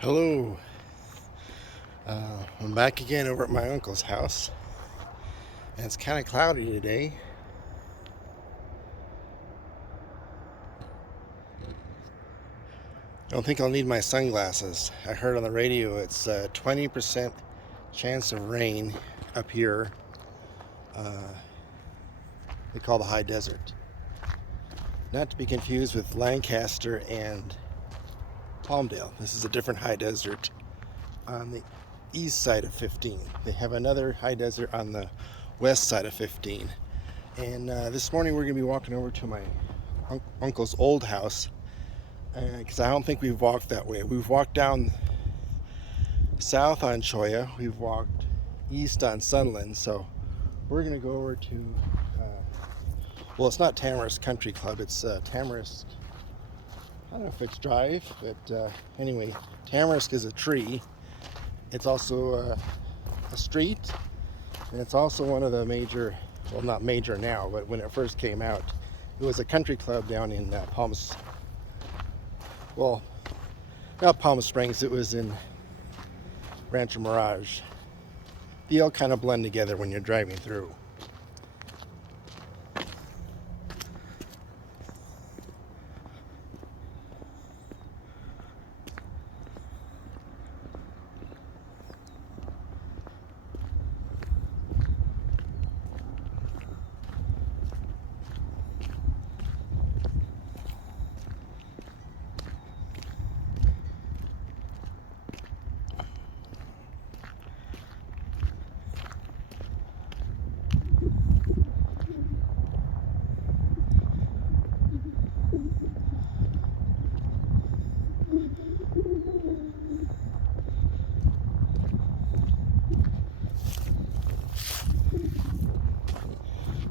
Hello. I'm back again over at my uncle's house, and it's kind of cloudy today. I don't think I'll need my sunglasses. I heard on the radio it's 20% chance of rain up here. Uh, they call the high desert. Not to be confused with Lancaster and Palmdale. This is a different high desert on the east side of 15. They have another high desert on the west side of 15. And this morning we're going to be walking over to my uncle's old house, because I don't think we've walked that way. We've walked down south on Cholla, we've walked east on Sunland, so we're going to go over to, well, it's not Tamarisk Country Club, it's Tamarisk, I don't know if it's Drive, but anyway, Tamarisk is a tree. It's also a street, and it's also one of the major, well, not major now, but when it first came out, it was a country club down in well, not Palm Springs, it was in Rancho Mirage. They all kind of blend together when you're driving through.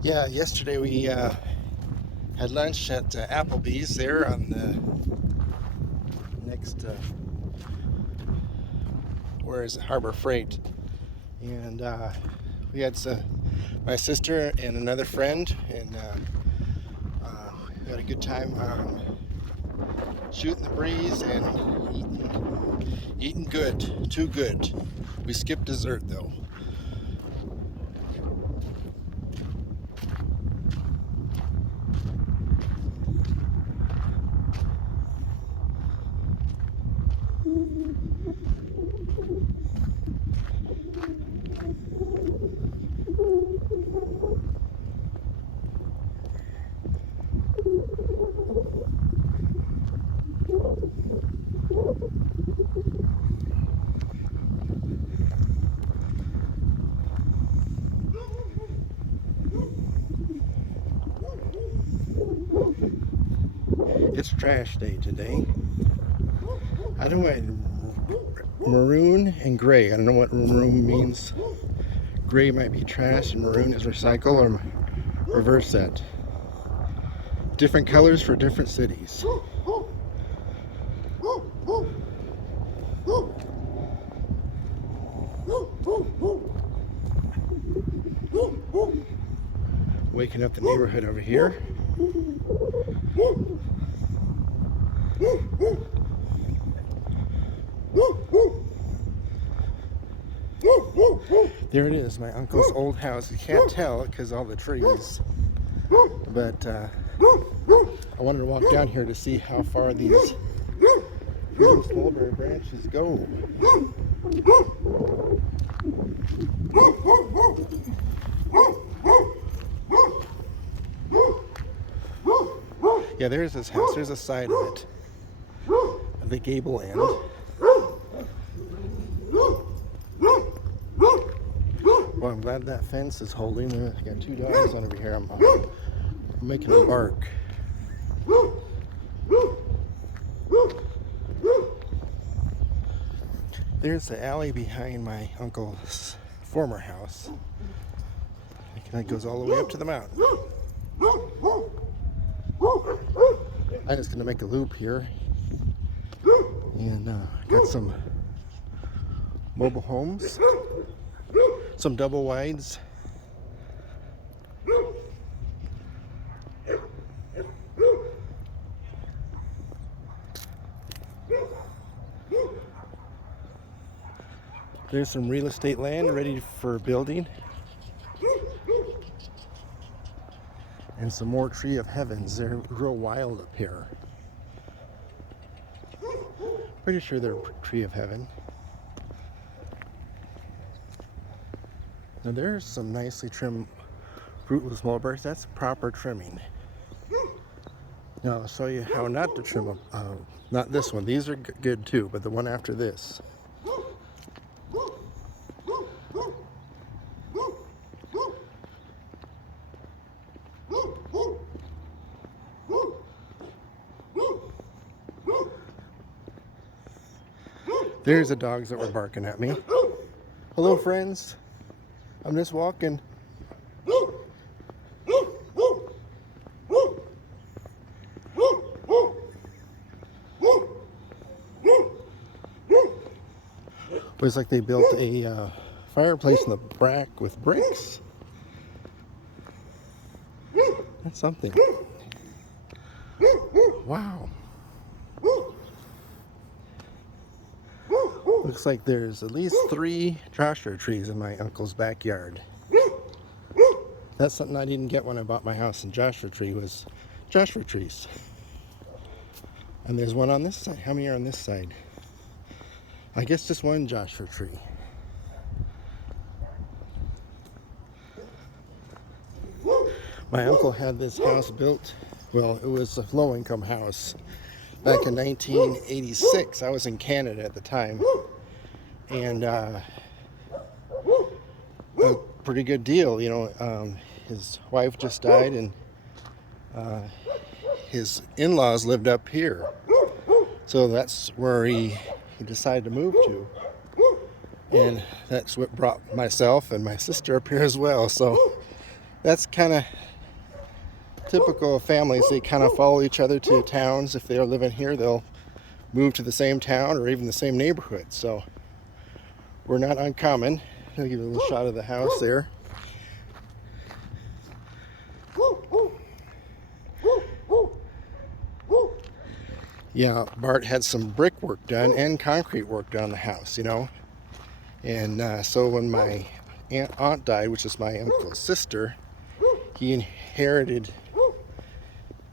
Yeah, yesterday we had lunch at Applebee's there on the next, where is it, Harbor Freight. And we had my sister and another friend, and we had a good time shooting the breeze and eating good, too good. We skipped dessert though. It's trash day today. I don't know, maroon and gray. I don't know what maroon means. Gray might be trash and maroon is recycle, or reverse that. Different colors for different cities. Waking up the neighborhood over here. There it is, my uncle's old house. You can't tell because all the trees, but I wanted to walk down here to see how far these mulberry branches go. Yeah, there's his house. There's a side of it, of the gable end. Well, I'm glad that fence is holding. I got two dogs on over here. I'm making them bark. There's the alley behind my uncle's former house. That goes all the way up to the mountain. I'm just going to make a loop here. And got some mobile homes, some double wides. There's some real estate land ready for building. And some more tree of heavens. They're real wild up here. Pretty sure they're tree of heaven. Now there's some nicely trimmed fruitless mulberries. That's proper trimming. Now I'll show you how not to trim them. Not this one. These are good too, but the one after this. There's the dogs that were barking at me. Hello, friends. I'm just walking. It was like they built a fireplace in the back with bricks. That's something. Wow. Looks like there's at least 3 Joshua trees in my uncle's backyard. That's something I didn't get when I bought my house in Joshua Tree, was Joshua trees. And there's one on this side. How many are on this side? I guess just one Joshua tree. My uncle had this house built, well, it was a low-income house back in 1986. I was in Canada at the time. And a pretty good deal, you know. His wife just died, and his in-laws lived up here, so that's where he decided to move to, and that's what brought myself and my sister up here as well. So that's kind of typical of families. They kind of follow each other to towns. If they're living here, they'll move to the same town or even the same neighborhood. So we're not uncommon. I'll give you a little shot of the house there. Yeah, Bart had some brick work done and concrete work done on the house, you know. And so when my aunt died, which is my uncle's sister, he inherited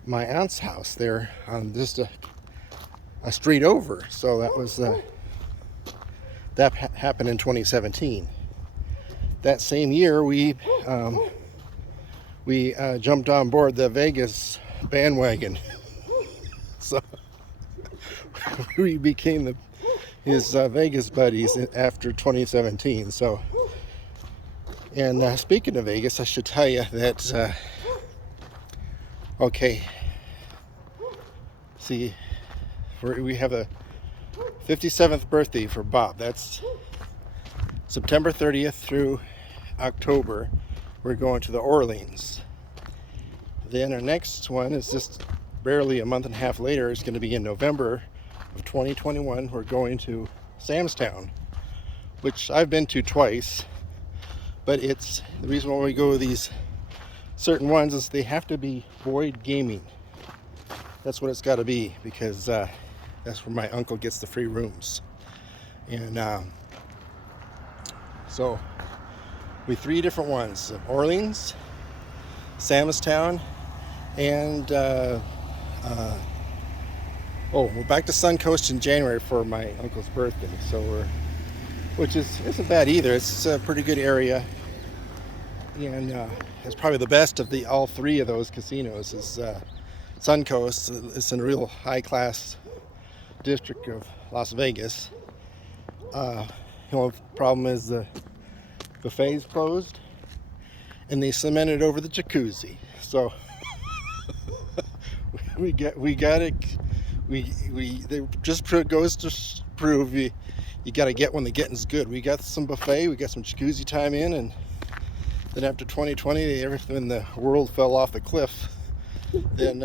my aunt's house there on just a street over. So that was that happened in 2017. That same year, we jumped on board the Vegas bandwagon. So we became his Vegas buddies after 2017. So, and speaking of Vegas, I should tell you that, okay, see, we have a 57th birthday for Bob. That's September 30th through October. We're going to the Orleans. Then our next one is just barely a month and a half later. It's going to be in November of 2021. We're going to Samstown, which I've been to twice, but it's the reason why we go to these certain ones is they have to be void gaming. That's what it's got to be, because that's where my uncle gets the free rooms. And so we 3 different ones: Orleans, Samstown, and we're back to Suncoast in January for my uncle's birthday. So which isn't bad either. It's a pretty good area, and it's probably the best of all 3 of those casinos. Is Suncoast. It's in a real high-class district of Las Vegas. The only problem is the buffet's closed, and they cemented over the jacuzzi. So we just goes to prove you got to get when the getting's good. We got some buffet, we got some jacuzzi time in, and then after 2020, everything in the world fell off the cliff. Then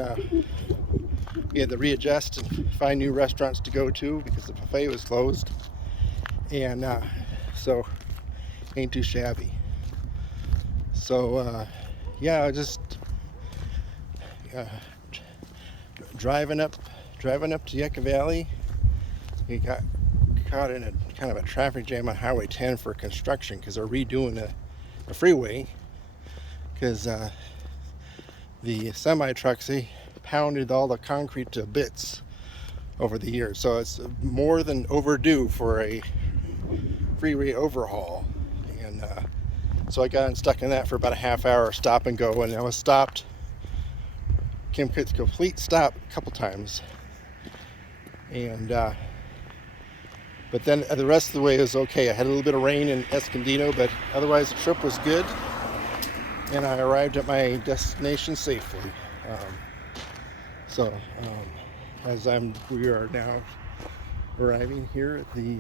we had to readjust and find new restaurants to go to because the buffet was closed, and so ain't too shabby. So yeah, just driving up to Yucca Valley. We got caught in a kind of a traffic jam on Highway 10 for construction because they're redoing the freeway because the semi trucks, they pounded all the concrete to bits over the years, so it's more than overdue for a freeway overhaul. And so I got stuck in that for about a half hour, stop and go, and I was stopped, came to a complete stop a couple times, and but then the rest of the way was okay. I had a little bit of rain in Escondido, but otherwise the trip was good, and I arrived at my destination safely. As we are now arriving here at the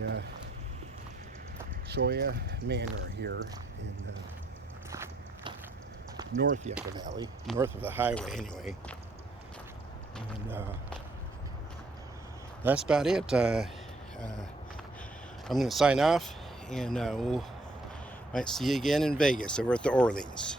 Shoya Manor here in North Yucca Valley, north of the highway anyway. And that's about it. I'm going to sign off, and we'll might see you again in Vegas over at the Orleans.